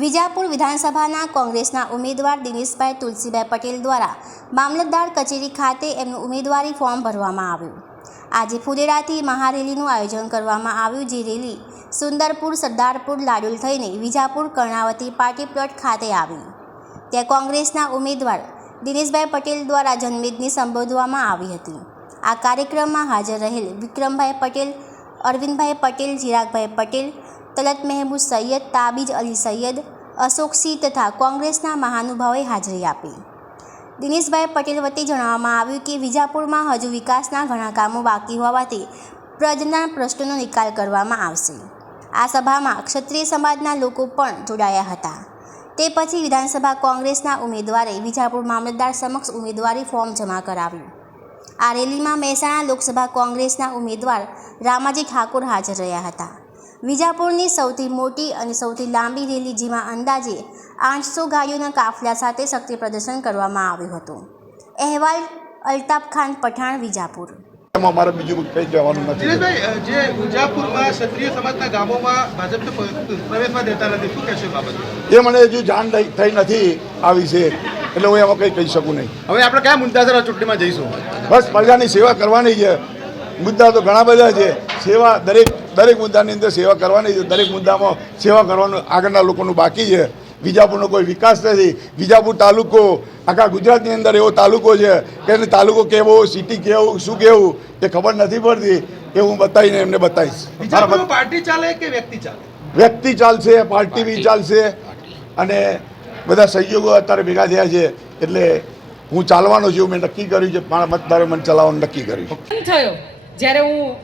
વિજાપુર વિધાનસભાના કોંગ્રેસના ઉમેદવાર દિનેશભાઈ તુલસીભાઈ પટેલ દ્વારા મામલતદાર કચેરી ખાતે એમનું ઉમેદવારી ફોર્મ ભરવામાં આવ્યું. આજે ફુલેરાથી મહારેલીનું આયોજન કરવામાં આવ્યું જે રેલી સુંદરપુર, સરદારપુર, લાડુલ થઈને વિજાપુર, કર્ણાવતી પાર્ટી પ્લોટ ખાતે આવી. ત્યાં કોંગ્રેસના ઉમેદવાર દિનેશભાઈ પટેલ દ્વારા જનમેદની સંબોધવામાં આવી હતી. આ કાર્યક્રમમાં હાજર રહેલ વિક્રમભાઈ પટેલ અરવિંદભાઈ પટેલ, ચિરાગભાઈ પટેલ, તલત મહેબૂબ સૈયદ, તાબીજ અલી સૈયદ અશોકસિંહ તથા કોંગ્રેસના મહાનુભાવોએ હાજરી આપી. દિનેશભાઈ પટેલ વતી જણાવવામાં આવ્યું કે, વિજાપુરમાં હજુ વિકાસના ઘણા કામો બાકી હોવાથી પ્રજના પ્રશ્નોનો નિકાલ કરવામાં આવશે. આ સભામાં ક્ષત્રિય સમાજના લોકો પણ જોડાયા હતા. તે પછી વિધાનસભા કોંગ્રેસના ઉમેદવારે વિજાપુર મામલતદાર સમક્ષ ઉમેદવારી ફોર્મ જમા કરાવ્યું. આ રેલીમાં મહેસાણા લોકસભા કોંગ્રેસના ઉમેદવાર રામાજી ઠાકોર હાજર રહ્યા હતા. વિજાપુરની સૌથી મોટી અને સૌથી લાંબી રેલી જેમાં અંદાજે આઠસો ગાડીઓના કાફલા સાથે શક્તિ પ્રદર્શન કરવામાં આવ્યું હતું. અહેવાલ અલ્તાફ ખાન પઠાણ વિજાપુર. અમારે બીજું કંઈ કહેવાનું નથી. દિનેશભાઈ જે વિજાપુરમાં ક્ષત્રિય સમાજના ગામોમાં ભાજપને પ્રવેશમાં દેતા નથી શું કહેશો બાબત? એ મને હજુ જાણ થઈ નથી આ વિશે એટલે હું એમાં કંઈ કહી શકું નહીં. હવે આપણે કયા મુદ્દાસર આ ચૂંટણીમાં જઈશું? બસ પ્રજાની સેવા કરવાની છે. મુદ્દા તો ઘણા બધા છે. સેવા દરેક દરેક મુદ્દાની અંદર સેવા કરવાની છે. દરેક મુદ્દામાં સેવા કરવાનું આગળના લોકોનું બાકી છે. વિજાપુરનો કોઈ વિકાસ નથી. વિજાપુર તાલુકો આખા ગુજરાતની અંદર એવો તાલુકો છે કે એને તાલુકો કેવો સિટી કેવું શું કેવું એ ખબર નથી પડતી. એ હું બતાવીને એમને બતાવીશ. પાર્ટી ચાલે કે વ્યક્તિ ચાલે? વ્યક્તિ ચાલશે પાર્ટી બી ચાલશે. અને બધા સહયોગો અત્યારે ભેગા થયા છે, એટલે હું ચાલવાનો છું, મેં નક્કી કર્યું છે, મારા મતદારો મને ચલાવવાનું નક્કી કર્યું છે. થયો? જ્યારે હું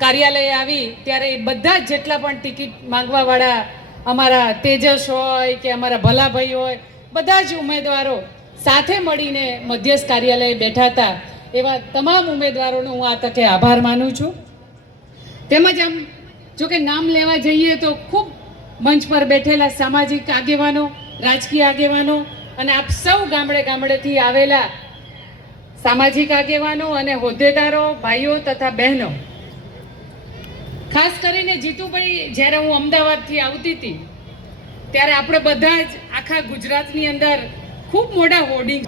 કાર્યાલય આવી, ત્યારે બધા જેટલા પણ ટિકિટ માંગવાવાળા અમારા તેજસ હોય કે અમારા ભલાભાઈ હોય, બધા જ ઉમેદવારો સાથે મળીને મધ્યસ્થ કાર્યાલયે બેઠા હતા, એવા તમામ ઉમેદવારોનો હું આ તકે આભાર માનું છું. તેમજ આમ, જો કે નામ લેવા જઈએ તો ખૂબ મંચ પર બેઠેલા સામાજિક આગેવાનો રાજકીય આગેવાનો અને આપ સૌ ગામડે ગામડેથી આવેલા સામાજિક આગેવાનો અને હોદ્દેદારો, ભાઈઓ તથા બહેનો. ખાસ કરીને જીતુભાઈ, જ્યારે હું અમદાવાદથી આવતી હતી, ત્યારે આપણે બધા જ આખા ગુજરાતની અંદર ખૂબ મોટા હોર્ડિંગ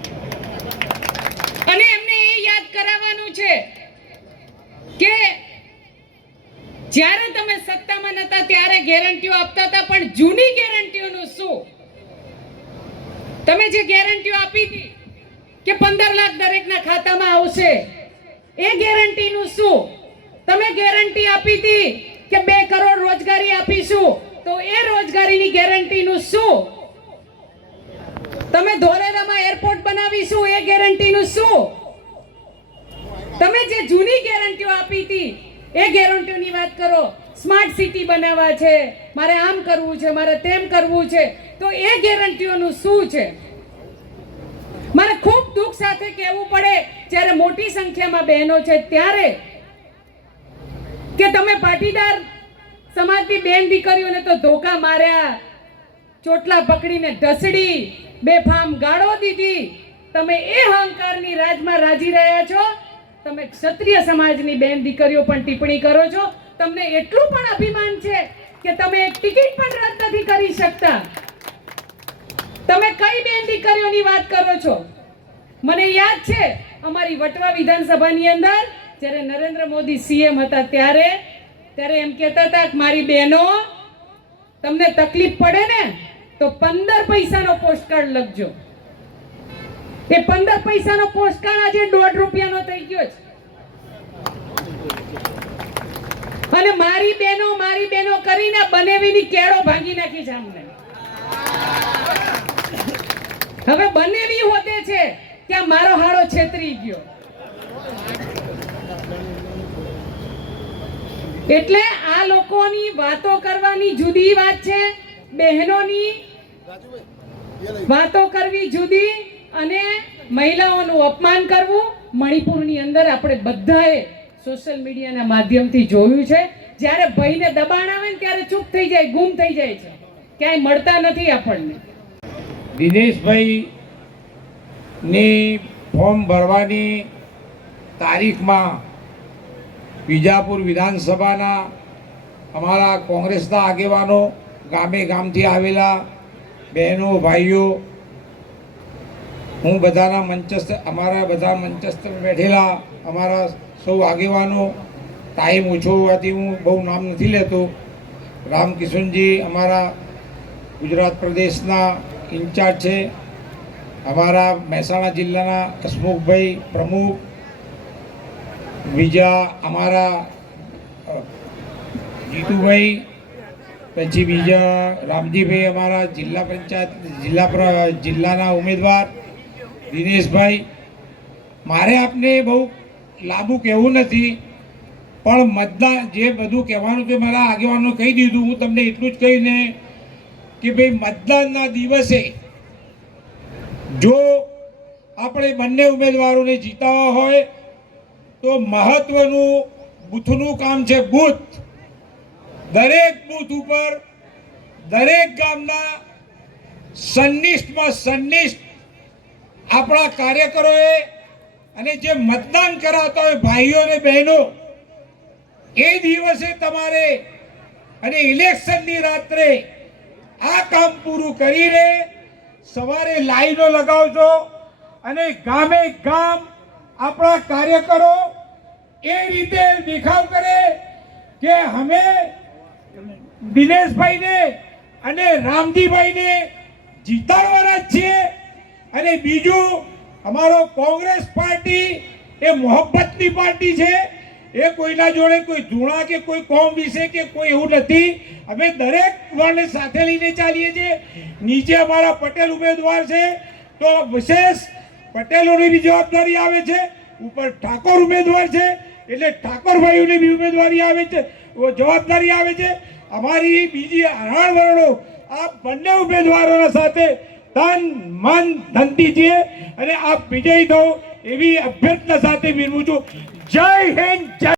અને એમને એ યાદ કરાવવાનું છે કે જ્યારે તમે સત્તામાં નતા ત્યારે ગેરંટીઓ આપતા હતા, પણ જૂની ગેરંટીઓનું શું? તમે જે ગેરંટીઓ આપી હતી કે પંદર લાખ દરેકના ખાતામાં આવશે, એ ગેરંટીનું શું? તમે ગેરંટી આપી હતી કે બે કરોડ રોજગારી આપીશું, તો એ રોજગારીની ગેરંટીનું શું? તમે ધોલેરામાં એરપોર્ટ બનાવીશું, એ ગેરંટીનું શું? તમે જે જૂની ગેરંટીઓ આપી હતી, એ ગેરંટીઓની વાત કરો. સ્માર્ટ સિટી બનાવવા છે, મારે આમ કરવું છે, મારે તેમ કરવું છે. તો એ ગેરંટીઓનું શું છે? મારે ખૂબ દુઃખ સાથે કહેવું પડે, જ્યારે મોટી સંખ્યામાં બહેનો છે ત્યારે કે તમે પાટીદાર સમાજની બેન દીકરીઓને તો ધોકા માર્યા, ચોટલા પકડીને ઢસડી, બેફામ ગાળો દીધી. તમે એ અહંકારની રાજમાં રાજી રહ્યા છો? તમે ક્ષત્રિય સમાજની બેન દીકરીઓ પણ ટિપ્પણી કરો છો? તમને એટલું પણ અભિમાન છે કે તમે એક ટિકિટ પણ રદ નથી કરી શકતા. તમે કઈ બેન દીકરીઓની વાત કરો છો? મને યાદ છે, અમારી વટવા વિધાનસભાની અંદર જ્યારે નરેન્દ્ર મોદી સીએમ હતા ત્યારે ત્યારે એમ કહેતા હતા કે મારી બહેનો, તમને તકલીફ પડે ને, તો પંદર પૈસાનો પોસ્ટકાર્ડ લખજો. એ પંદર પૈસાનો પોસ્ટકાર્ડ આજે દોઢ રૂપિયાનો થઈ ગયો છે. અને મારી બહેનો મારી બહેનો કરીને બનેવીની કેળો ભાંગી નાખી છે અમને હવે બનેવી હોતે છે કે મારો હાડો છેતરી ગયો. એટલે આ લોકોની વાતો કરવાની જુદી વાત છે, બહેનોની વાતો કરવી જુદી અને મહિલાઓનું અપમાન કરવું. મણિપુરની અંદર આપણે બધાએ સોશિયલ મીડિયાના માધ્યમથી જોયું છે. જ્યારે ભાઈને દબાણ આવે ને ત્યારે ચૂપ થઈ જાય, ગુમ થઈ જાય છે. ક્યાંય મળતા નથી આપણને. દિનેશભાઈ ની ફોર્મ ભરવાની તારીખમાં વિજાપુર વિધાનસભાના અમારા કોંગ્રેસના આગેવાનો ગામે ગામથી આવેલા બહેનો, ભાઈઓ, હું બધાના મંચસ્થ, અમારા બધા મંચસ્થ બેઠેલા અમારા સૌ આગેવાનો, ટાઈમ ઓછો હોવાથી હું બહુ નામ નથી લેતો. રામકિશનજી અમારા ગુજરાત પ્રદેશના ઇન્ચાર્જ છે. અમારા મહેસાણા જિલ્લાના હસમુખભાઈ પ્રમુખ, બીજા અમારા જીતુભાઈ, પછી બીજા રામજીભાઈ અમારા જિલ્લા પંચાયત, જિલ્લા જિલ્લાના ઉમેદવાર, દિનેશભાઈ. મારે આપને બહુ લાંબુ કહેવું નથી, પણ મતદાન જે બધું કહેવાનું તે મારા આગેવાનો કહી દીધું. હું તમને એટલું જ કહીને કે ભાઈ મતદાનના દિવસે જો આપણે બંને ઉમેદવારોને જીતાવા હોય, તો મહત્વનું બૂથનું કામ છે બૂથ. દરેક બૂથ ઉપર, દરેક ગામના સન્નિષ્ઠમાં સન્નિષ્ઠ આપણા કાર્યકરોએ અને જે મતદાન કરાવતા હોય ભાઈઓ અને બહેનો, એ દિવસે તમારે અને ઇલેક્શનની રાત્રે આ કામ પૂરું કરીને સવારે લાઈનો લગાવજો અને ગામે ગામ આપણા કાર્યકરો એ રીતે દેખાવ કરે કે અમે દિનેશભાઈને અને રામજીભાઈને જીતાડવાના જ છીએ અને બીજું અમારો કોંગ્રેસ પાર્ટી એ મોહબ્બતની પાર્ટી છે. એ કોઈના જોડે કોઈ ધૂણા કે કોઈ કોમ વિશે કે કોઈ એવું નથી. અમે દરેક વર્ણને સાથે લઈને ચાલીએ છીએ. નીચે અમારા પટેલ ઉમેદવાર છે. તો વિશેષ પટેલોની બી જવાબદારી આવે છે. ઉપર ઠાકોર ઉમેદવાર છે. એટલે ઠાકોરભાઈઓની બી ઉમેદવારી આવે છે. જવાબદારી આવે છે. અમારી બીજી અઢાર વર્ણો આ બંને ઉમેદવારોના સાથે તન, મન ધનતી છીએ અને આપ વિજય થો એવી અભ્યર્થના સાથે વિરમું છું. જય હિન્દ જય